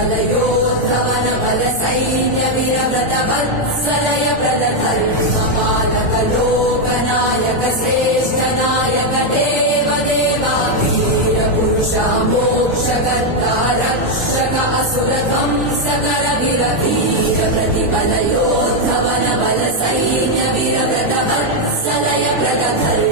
प्रतिबलयोद्धवन बल सैन्य वीरव्रत वत्सलय प्रदधर्म पालक लोकनायक श्रेष्ठ नायक देव देवा वीर पुरुष मोक्षकर्ता रक्षक असुर ध्वंसकर वीर वीर प्रतिबलयोद्धवन बल सैन्य वीरव्रत वत्सलय प्रदधर्म